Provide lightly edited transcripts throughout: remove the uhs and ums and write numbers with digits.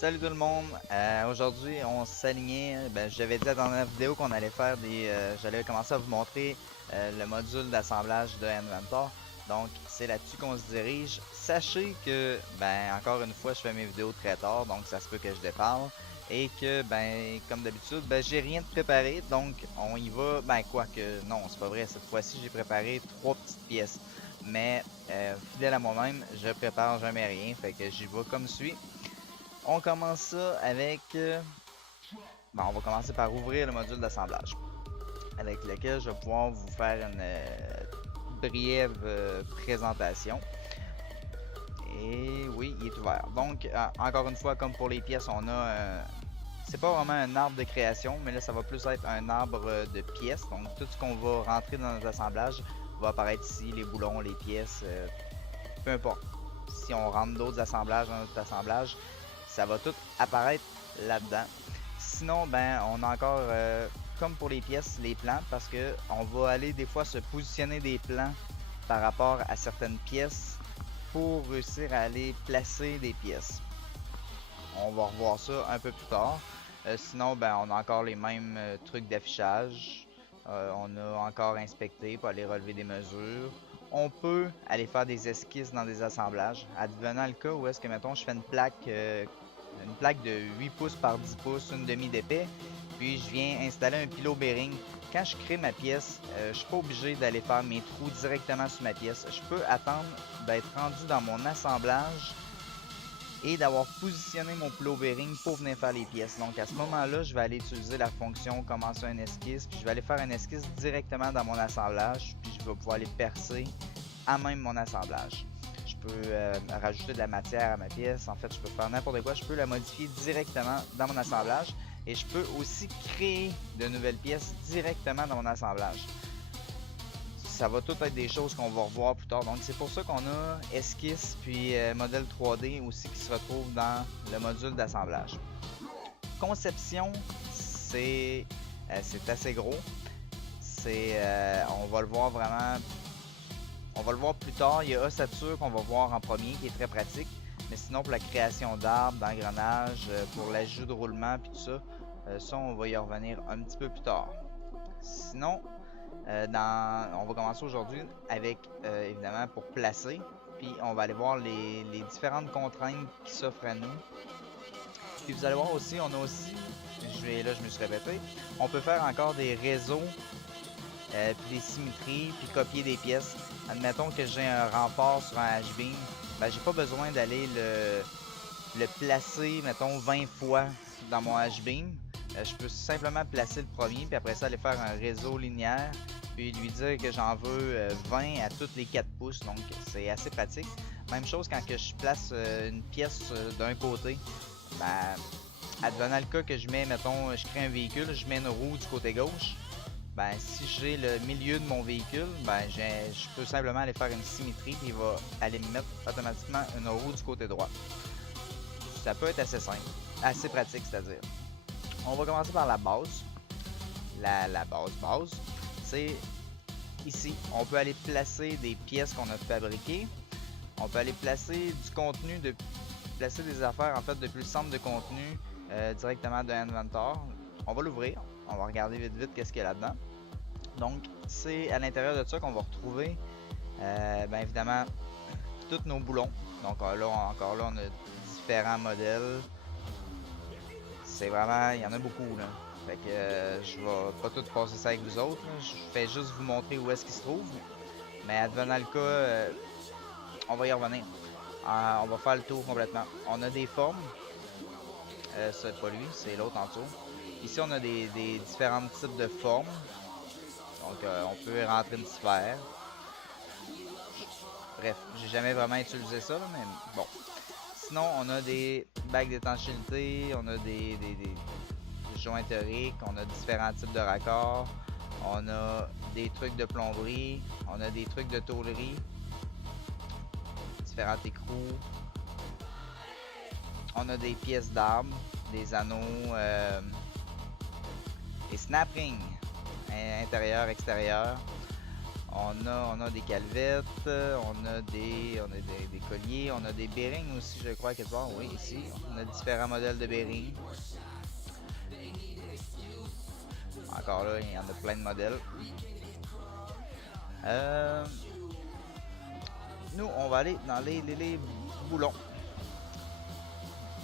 Salut tout le monde. Aujourd'hui, on s'alignait. J'avais dit dans la vidéo qu'on allait faire j'allais commencer à vous montrer le module d'assemblage de Inventor. Donc, c'est là-dessus qu'on se dirige. Sachez que, encore une fois, je fais mes vidéos très tard, donc ça se peut que je déparle. Et que, comme d'habitude, j'ai rien de préparé, donc on y va. Quoique, non, c'est pas vrai. Cette fois-ci, j'ai préparé 3 petites pièces. Mais, fidèle à moi-même, je prépare jamais rien, fait que j'y vais comme suit. On commence ça avec... on va commencer par ouvrir le module d'assemblage, avec lequel je vais pouvoir vous faire une brève présentation. Et oui, il est ouvert. Donc, encore une fois, comme pour les pièces, on a... c'est pas vraiment un arbre de création, mais là, ça va plus être un arbre de pièces. Donc, tout ce qu'on va rentrer dans notre assemblage va apparaître ici, les boulons, les pièces, peu importe. Si on rentre d'autres assemblages dans notre assemblage, ça va tout apparaître là-dedans. Sinon, on a encore, comme pour les pièces, les plans, parce que on va aller des fois se positionner des plans par rapport à certaines pièces pour réussir à aller placer des pièces. On va revoir ça un peu plus tard. Sinon, on a encore les mêmes trucs d'affichage. On a encore inspecté pour aller relever des mesures. On peut aller faire des esquisses dans des assemblages. Advenant le cas où est-ce que, mettons, je fais une plaque de 8 pouces par 10 pouces, une demi d'épais, puis je viens installer un pilot bearing. Quand je crée ma pièce, je suis pas obligé d'aller faire mes trous directement sur ma pièce. Je peux attendre d'être rendu dans mon assemblage et d'avoir positionné mon pilot bearing pour venir faire les pièces. Donc à ce moment-là, je vais aller utiliser la fonction commencer un esquisse, puis je vais aller faire un esquisse directement dans mon assemblage, puis je vais pouvoir aller percer à même mon assemblage. Je peux rajouter de la matière à ma pièce, en fait je peux faire n'importe quoi, je peux la modifier directement dans mon assemblage et je peux aussi créer de nouvelles pièces directement dans mon assemblage. Ça va tout être des choses qu'on va revoir plus tard. Donc c'est pour ça qu'on a esquisse puis modèle 3D aussi qui se retrouve dans le module d'assemblage. Conception, c'est assez gros. On va le voir vraiment. On va le voir plus tard. Il y a ossature qu'on va voir en premier qui est très pratique. Mais sinon pour la création d'arbres, d'engrenages, pour l'ajout de roulement puis tout ça, ça on va y revenir un petit peu plus tard. Sinon, on va commencer aujourd'hui avec, évidemment, pour placer. Puis on va aller voir les différentes contraintes qui s'offrent à nous. Puis vous allez voir aussi, on a aussi, là je me suis répété, on peut faire encore des réseaux, puis des symétries, puis copier des pièces. Admettons que j'ai un rempart sur un H-beam, j'ai pas besoin d'aller le placer, mettons, 20 fois dans mon H-beam. Je peux simplement placer le premier, puis après ça aller faire un réseau linéaire, puis lui dire que j'en veux 20 à toutes les 4 pouces, donc c'est assez pratique. Même chose quand que je place une pièce d'un côté, advenant le cas que je mets, mettons, je crée un véhicule, je mets une roue du côté gauche, si j'ai le milieu de mon véhicule, je peux simplement aller faire une symétrie, puis il va aller me mettre automatiquement une roue du côté droit. Ça peut être assez simple, assez pratique, c'est-à-dire. On va commencer par la base. La base, c'est ici. On peut aller placer des pièces qu'on a fabriquées. On peut aller placer du contenu, placer des affaires en fait depuis le centre de contenu directement de Inventor. On va l'ouvrir. On va regarder vite qu'est-ce qu'il y a là-dedans. Donc, c'est à l'intérieur de ça qu'on va retrouver, évidemment, tous nos boulons. Donc là, encore là, on a différents modèles. C'est vraiment, il y en a beaucoup là. Fait que je vais pas tout passer ça avec vous autres. Là. Je fais juste vous montrer où est-ce qu'il se trouve. Mais advenant le cas, on va y revenir. On va faire le tour complètement. On a des formes. C'est pas lui, c'est l'autre en dessous. Ici, on a des différents types de formes. Donc, on peut rentrer une sphère. Bref, j'ai jamais vraiment utilisé ça, là, mais bon. Sinon, on a des bagues d'étanchéité, on a des jointeriques, on a différents types de raccords, on a des trucs de plomberie, on a des trucs de tôlerie, différents écrous, on a des pièces d'arbre, des anneaux, des snap rings, intérieur, extérieur. On a des calvettes, on a des colliers, on a des bearings aussi, je crois, quelque part. Oui, ici. On a différents modèles de bearings. Encore là, il y en a plein de modèles. Nous, on va aller dans les boulons.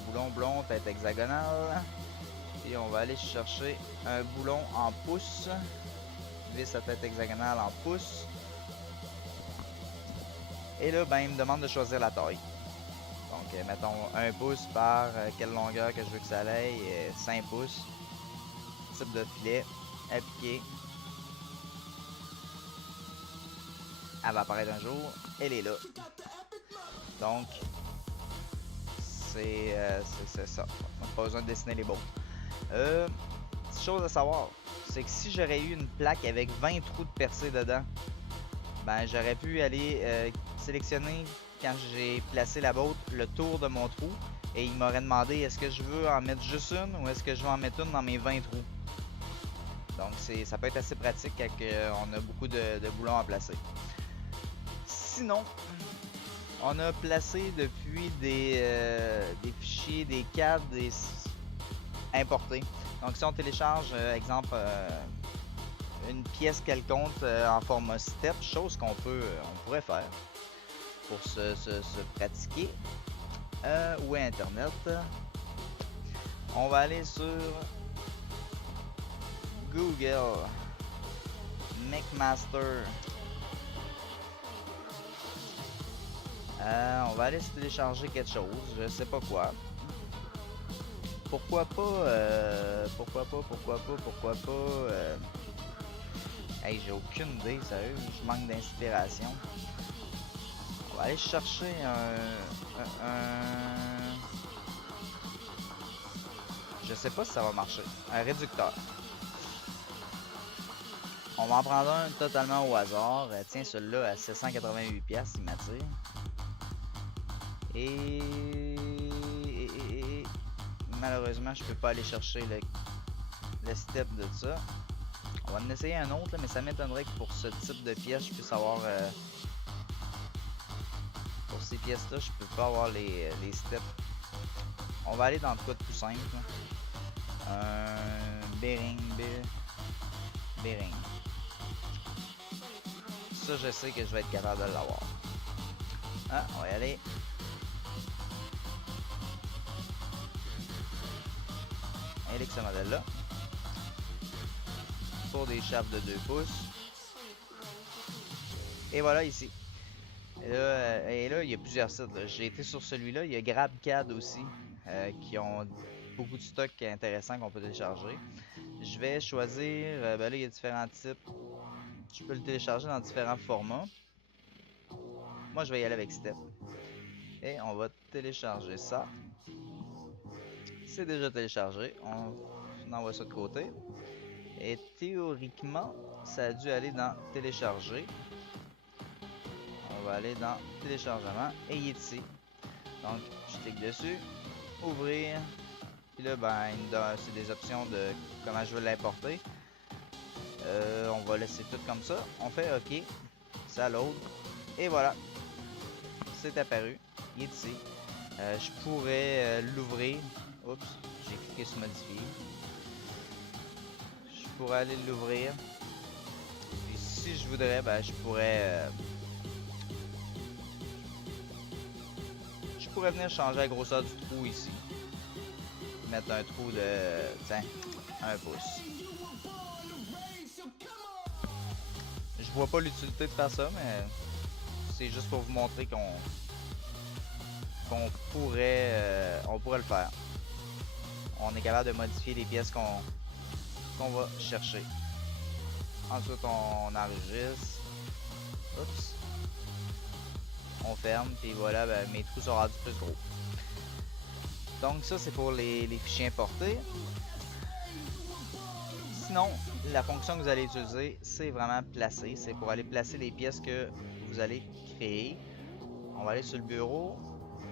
Boulon blond, tête hexagonale. Et on va aller chercher un boulon en pouces. Vis à tête hexagonale en pouces. Et là, ben, il me demande de choisir la taille. Donc, mettons 1 pouce par quelle longueur que je veux que ça aille. 5 pouces. Type de filet. Appliqué. Elle va apparaître un jour. Elle est là. Donc, c'est ça. On n'a pas besoin de dessiner les bouts. Petite chose à savoir, c'est que si j'aurais eu une plaque avec 20 trous de percée dedans, ben j'aurais pu aller sélectionner quand j'ai placé la botte le tour de mon trou et il m'aurait demandé est-ce que je veux en mettre juste une ou est-ce que je veux en mettre une dans mes 20 trous. Donc ça peut être assez pratique quand on a beaucoup de boulons à placer. Sinon, on a placé depuis des fichiers, des CAD, importés. Donc si on télécharge, exemple, une pièce quelconque en format step, chose on pourrait faire pour se pratiquer, ou internet, on va aller sur Google McMaster. On va aller se télécharger quelque chose, je sais pas quoi. Pourquoi pas, hey, j'ai aucune idée, sérieux, je manque d'inspiration. On va aller chercher je sais pas si ça va marcher. Un réducteur. On va en prendre un totalement au hasard. Tiens, celui-là à 788$, il m'attire. Et malheureusement, je peux pas aller chercher le step de ça. On va en essayer un autre, là, mais ça m'étonnerait que pour ce type de pièce, je puisse avoir... pour ces pièces-là, je peux pas avoir les steps. On va aller dans le cas de plus simple. Un bearing. Ça, je sais que je vais être capable de l'avoir. Ah, on va y aller. Avec ce modèle-là. Pour des chapes de 2 pouces. Et voilà ici. Et là, il y a plusieurs sites. J'ai été sur celui-là. Il y a GrabCAD aussi, qui ont beaucoup de stock intéressant qu'on peut télécharger. Je vais choisir, ben là il y a différents types. Je peux le télécharger dans différents formats. Moi je vais y aller avec Step. Et on va télécharger ça. C'est déjà téléchargé. On envoie ça de côté. Et théoriquement, ça a dû aller dans télécharger. On va aller dans téléchargement et il est ici. Donc je clique dessus, ouvrir. Puis là, ben, c'est des options de comment je veux l'importer. On va laisser tout comme ça. On fait OK. Ça load. Et voilà. C'est apparu. Il est ici. Je pourrais l'ouvrir. Oups. J'ai cliqué sur modifier. Je pourrais aller l'ouvrir. Puis si je voudrais, ben, je pourrais venir changer la grosseur du trou ici. Mettre un trou de, tiens, 1 pouce. Je vois pas l'utilité de faire ça, mais c'est juste pour vous montrer qu'on pourrait le faire. On est capable de modifier les pièces qu'on va chercher. Ensuite, on enregistre. Oups. On ferme, puis voilà, ben, mes trous sont rendus plus gros. Donc ça, c'est pour les fichiers importés. Sinon, la fonction que vous allez utiliser, c'est vraiment placer. C'est pour aller placer les pièces que vous allez créer. On va aller sur le bureau.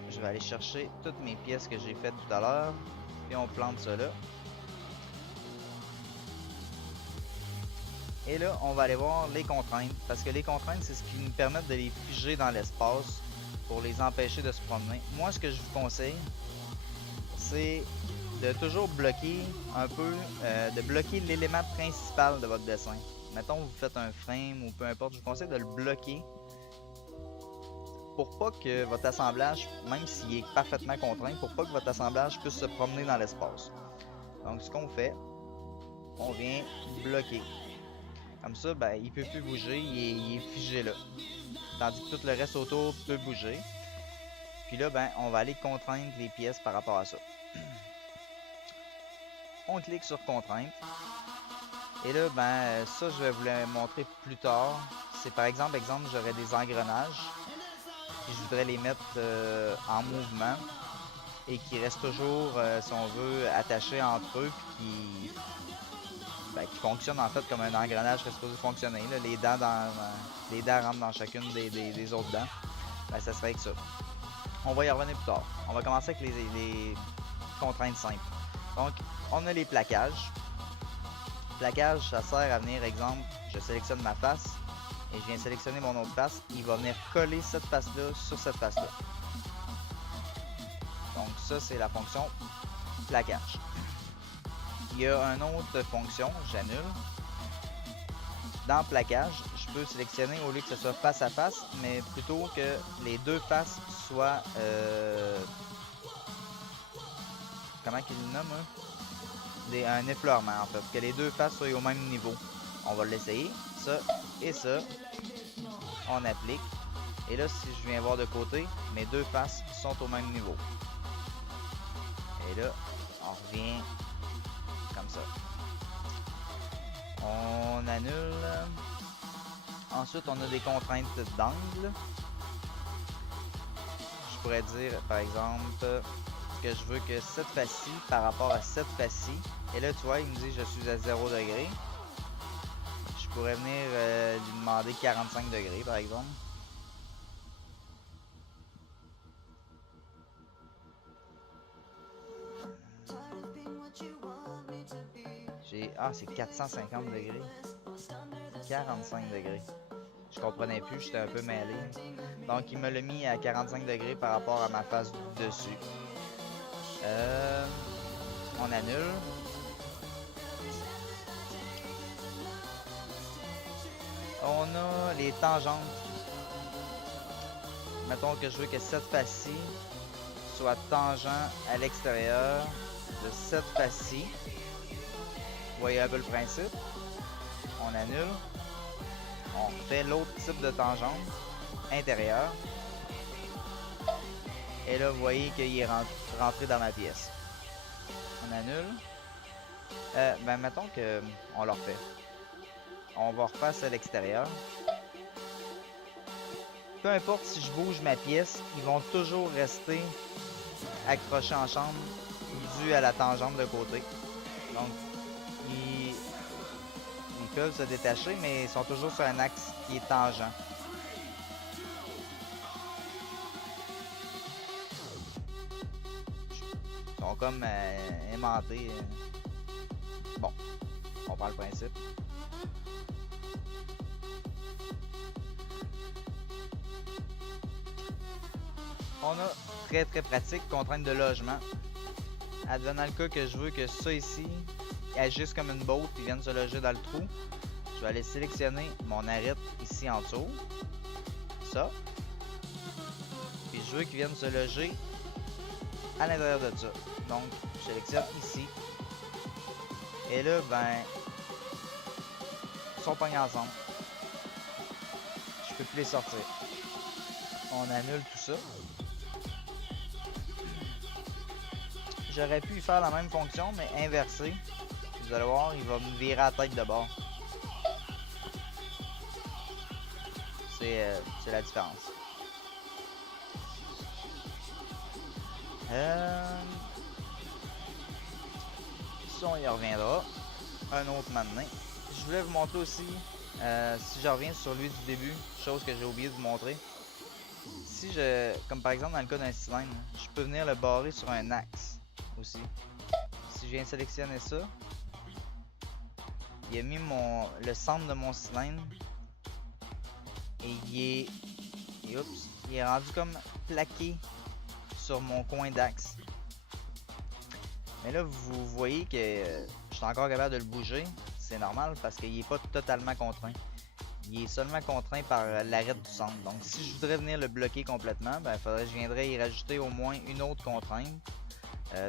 Je vais aller chercher toutes mes pièces que j'ai faites tout à l'heure. Puis on plante ça là. Et là, on va aller voir les contraintes, parce que les contraintes, c'est ce qui nous permet de les figer dans l'espace pour les empêcher de se promener. Moi, ce que je vous conseille, c'est de toujours bloquer un peu, de bloquer l'élément principal de votre dessin. Mettons, vous faites un frame ou peu importe, je vous conseille de le bloquer pour pas que votre assemblage, même s'il est parfaitement contraint, pour pas que votre assemblage puisse se promener dans l'espace. Donc, ce qu'on fait, on vient bloquer. Comme ça, ben, il peut plus bouger, il est figé là. Tandis que tout le reste autour peut bouger. Puis là, ben, on va aller contraindre les pièces par rapport à ça. On clique sur contrainte. Et là, ben, ça, je vais vous le montrer plus tard. C'est par exemple, j'aurais des engrenages. Puis je voudrais les mettre en mouvement. Et qui restent toujours, si on veut, attachés entre eux. Puis qui fonctionnent en fait comme un engrenage qui est supposé fonctionner. Là. Les dents rentrent dans chacune des autres dents. Ben, ça serait avec ça. On va y revenir plus tard. On va commencer avec les contraintes simples. Donc, on a les plaquages. Plaquage, ça sert à venir, exemple, je sélectionne ma face et je viens sélectionner mon autre face. Il va venir coller cette face-là sur cette face-là. Donc, ça, c'est la fonction plaquage. Il y a une autre fonction, j'annule. Dans plaquage, je peux sélectionner au lieu que ce soit face à face, mais plutôt que les deux faces soient... comment qu'il le nomme, un effleurement en fait, que les deux faces soient au même niveau. On va l'essayer, ça et ça. On applique. Et là, si je viens voir de côté, mes deux faces sont au même niveau. Et là, on revient comme ça. On annule. Ensuite, on a des contraintes d'angle. Je pourrais dire, par exemple, que je veux que cette face-ci par rapport à cette face-ci. Et là, tu vois, il me dit je suis à 0 degré. Je pourrais venir lui demander 45 degrés, par exemple. C'est 450 degrés. 45 degrés. Je comprenais plus, j'étais un peu mêlé. Donc, il me l'a mis à 45 degrés par rapport à ma face dessus. On annule. On a les tangentes. Mettons que je veux que cette face-ci soit tangent à l'extérieur de cette face-ci. Vous voyez un peu le principe. On annule. On fait l'autre type de tangente intérieure. Et là, vous voyez qu'il est rentré dans ma pièce. On annule. Ben, mettons qu'on le refait. On va refaire à l'extérieur. Peu importe si je bouge ma pièce, ils vont toujours rester accrochés en chambre dû à la tangente de côté. Donc, ils peuvent se détacher, mais ils sont toujours sur un axe qui est tangent. Ils sont comme aimantés. Bon, on prend le principe. On a très pratique, contrainte de logement. Advenant le cas que je veux que ça ici agisse comme une botte et vienne se loger dans le trou, je vais aller sélectionner mon arête ici en dessous. Ça. Puis je veux qu'il vienne se loger à l'intérieur de ça. Donc, je sélectionne ici. Et là, ben, ils sont pognés ensemble. Je peux plus les sortir. On annule tout ça. J'aurais pu faire la même fonction, mais inversée. Vous allez voir, il va me virer la tête de bord. C'est la différence. Ça, on y reviendra. Un autre maintenant. Je voulais vous montrer aussi, si je reviens sur lui du début, chose que j'ai oublié de vous montrer. Si je, comme par exemple dans le cas d'un cylindre, je peux venir le barrer sur un axe aussi. Si je viens sélectionner ça, il a mis le centre de mon cylindre. Et il est rendu comme plaqué sur mon coin d'axe. Mais là, vous voyez que je suis encore capable de le bouger. C'est normal parce qu'il n'est pas totalement contraint. Il est seulement contraint par l'arrêt du centre. Donc si je voudrais venir le bloquer complètement, ben, je viendrais y rajouter au moins une autre contrainte.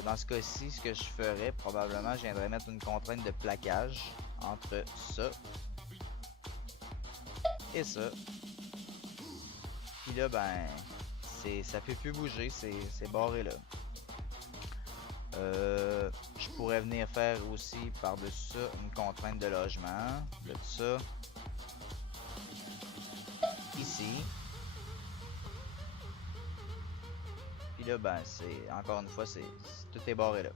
Dans ce cas-ci, ce que je ferais, probablement, je viendrais mettre une contrainte de plaquage entre ça et ça. Puis là, ben, ça peut plus bouger, c'est barré là. Je pourrais venir faire aussi par-dessus ça une contrainte de logement. De ça. Ici. Puis là, ben, encore une fois, tout est barré là.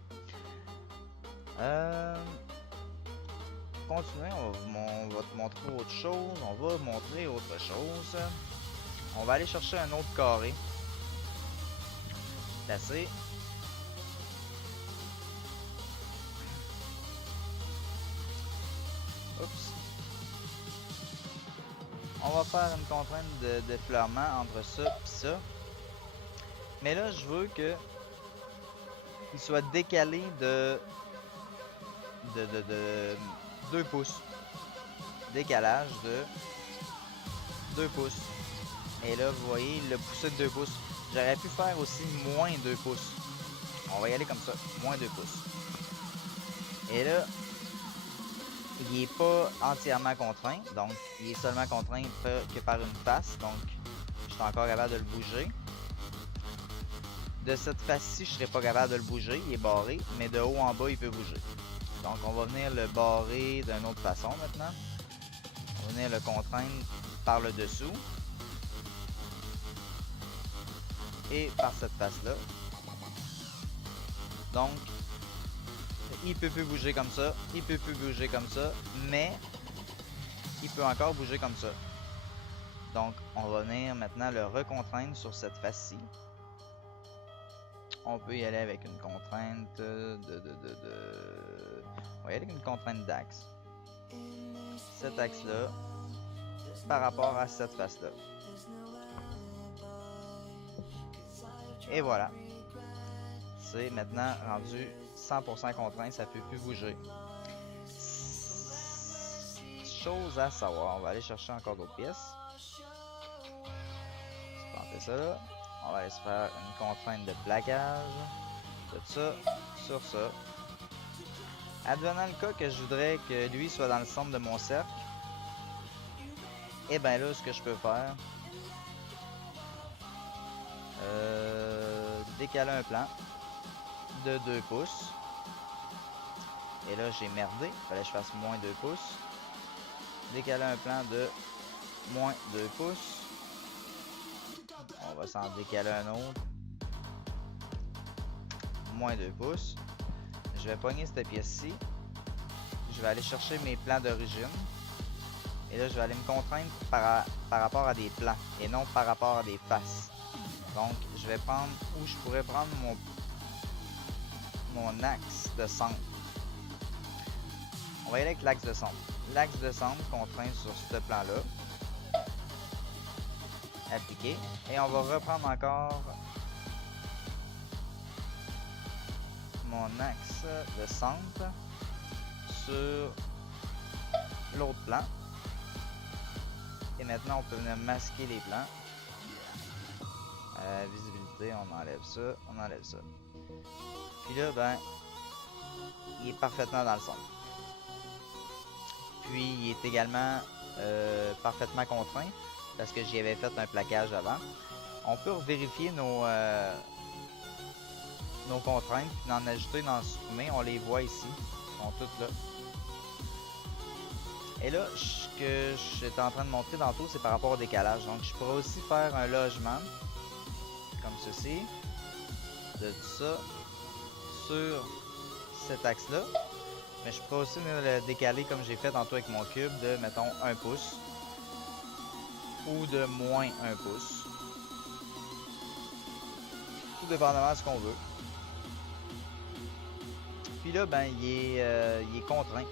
Continuer, on va te montrer autre chose. On va montrer autre chose. On va aller chercher un autre carré. Placé. Oups. On va faire une contrainte de fleurement entre ça et ça. Mais là, je veux que il soit décalé de 2 pouces. Décalage de 2 pouces. Et là, vous voyez, il l'a poussé de 2 pouces. J'aurais pu faire aussi moins 2 pouces. On va y aller comme ça, moins 2 pouces. Et là, il n'est pas entièrement contraint. Donc, il est seulement contraint que par une face. Donc, je suis encore capable de le bouger. De cette face-ci, je ne serais pas capable de le bouger. Il est barré. Mais de haut en bas, il peut bouger. Donc, on va venir le barrer d'une autre façon maintenant. On va venir le contraindre par le dessous. Et par cette face-là. Donc, il peut plus bouger comme ça. Il peut plus bouger comme ça. Mais, il peut encore bouger comme ça. Donc, on va venir maintenant le recontraindre sur cette face-ci. On peut y aller avec une contrainte on va y aller avec une contrainte d'axe. Cet axe-là par rapport à cette face-là. Et voilà. C'est maintenant rendu 100% contraint, ça peut plus bouger. Chose à savoir, on va aller chercher encore d'autres pièces. Planter ça là. On va aller se faire une contrainte de plaquage. Tout ça sur ça. Advenant le cas que je voudrais que lui soit dans le centre de mon cercle. Et bien là, ce que je peux faire, décaler un plan de 2 pouces. Et là, j'ai merdé. Il fallait que je fasse moins 2 pouces. Décaler un plan de moins 2 pouces. On va s'en décaler un autre. Moins 2 pouces. Je vais pogner cette pièce-ci. Je vais aller chercher mes plans d'origine. Et là, je vais aller me contraindre par rapport à des plans et non par rapport à des faces. Donc, je vais prendre où je pourrais prendre mon axe de centre. On va y aller avec l'axe de centre. L'axe de centre contraint sur ce plan-là. Appliquer. Et on va reprendre encore mon axe de centre sur l'autre plan. Et maintenant, on peut venir masquer les plans. Visibilité, on enlève ça, on enlève ça. Puis là, ben, il est parfaitement dans le centre. Puis, il est également parfaitement contraint parce que j'y avais fait un plaquage avant. On peut vérifier nos contraintes, puis en ajouter, d'en supprimer. On les voit ici. Ils sont toutes là. Et là, ce que j'étais en train de montrer tantôt, c'est par rapport au décalage. Donc, je pourrais aussi faire un logement, comme ceci, de ça, sur cet axe-là. Mais je pourrais aussi le décaler comme j'ai fait tantôt avec mon cube, de, mettons, 1 pouce. Ou de moins 1 pouce. Tout dépendamment de ce qu'on veut. Puis là, ben, il est contraint.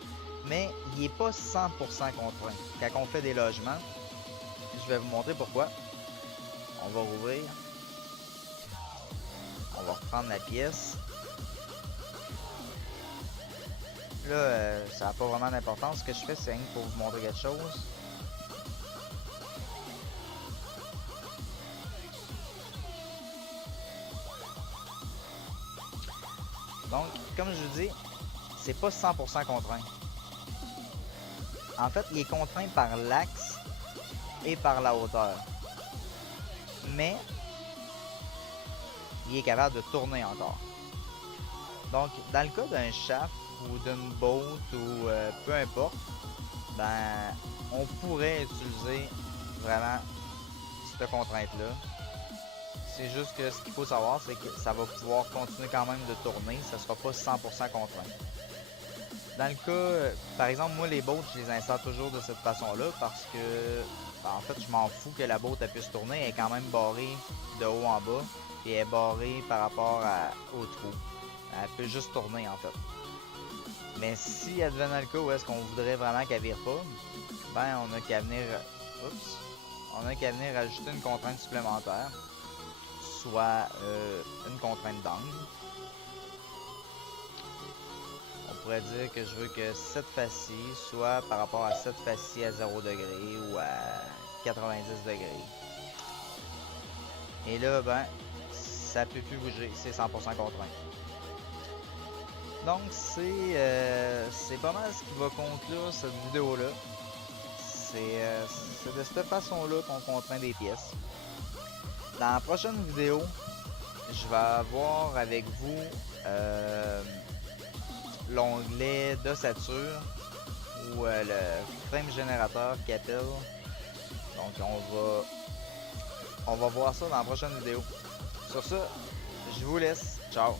mais il n'est pas 100% contraint. Quand on fait des logements, je vais vous montrer pourquoi. On va rouvrir. On va reprendre la pièce. Là, ça n'a pas vraiment d'importance. Ce que je fais, c'est pour vous montrer quelque chose. Donc, comme je vous dis, c'est pas 100% contraint. En fait, il est contraint par l'axe et par la hauteur. Mais, il est capable de tourner encore. Donc, dans le cas d'un shaft ou d'une boat ou peu importe, ben, on pourrait utiliser vraiment cette contrainte-là. C'est juste que ce qu'il faut savoir, c'est que ça va pouvoir continuer quand même de tourner, ça sera pas 100% contraint. Dans le cas, par exemple, moi les boats, je les installe toujours de cette façon-là parce que, ben, en fait, je m'en fous que la boat elle puisse tourner, elle est quand même barrée de haut en bas et elle est barrée par rapport au trou. Elle peut juste tourner en fait. Mais si advenant le cas où est-ce qu'on voudrait vraiment qu'elle vire pas, ben on a qu'à venir, rajouter une contrainte supplémentaire, soit une contrainte d'angle. On pourrait dire que je veux que cette face-ci soit par rapport à cette face-ci à 0 degré ou à 90 degrés. Et là, ben, ça peut plus bouger, c'est 100% contraint. Donc, c'est pas mal ce qui va conclure cette vidéo-là. C'est de cette façon-là qu'on contraint des pièces. Dans la prochaine vidéo, je vais voir avec vous l'onglet d'ossature ou le frame générateur qui appelle. Donc on va voir ça dans la prochaine vidéo. Sur ce, je vous laisse. Ciao!